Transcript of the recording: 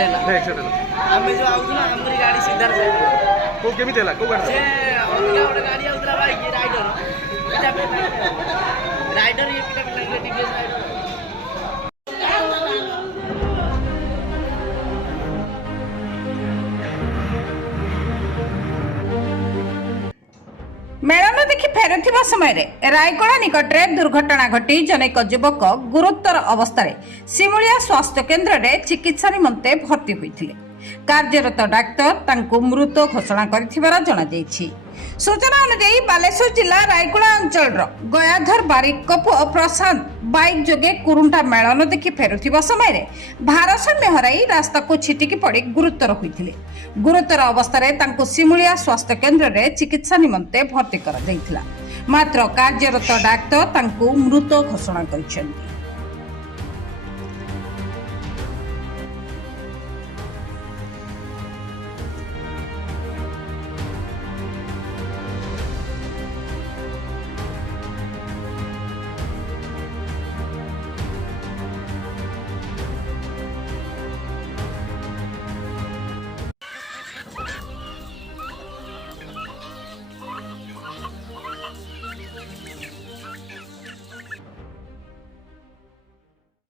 Accident है आम जो आउला हमरी गाड़ी सीधा से को केमिति हला को गाड़ी से अलगा गोटे गाड़ी आउला भाई ये राइडर राइडर ये पिला पिला टीवीएस राइडर मेलन देखि फेरुथिबा समय रायगड़ा निकटरे दुर्घटना घटी जनैक युवक गुरुतर अवस्था सिमुलिया स्वास्थ्य केन्द्र में चिकित्सा निमंते भर्ती होइथिले। कार्यरत डाक्तर तांको मृत घोषणा करिथिबार जणा जायछि। सूचना अनुसार बालेश्वर जिला रायगड़ा अंचल गयाधर बारिक पुओ प्रशांत बाइक जोगे कुरुंटा मेलन देखि फेरुथिबा समय भारसाम्य हराई रास्ता को छिटिकी पड़ी गुरुतर होइथिले। गुरुतर अवस्था तांको सिमुलिया स्वास्थ्य केन्द्र में चिकित्सा निमंते भर्ती करा जायथिला। मात्र कार्यरत डाक्तर तांको मृत घोषणा करिसेंति।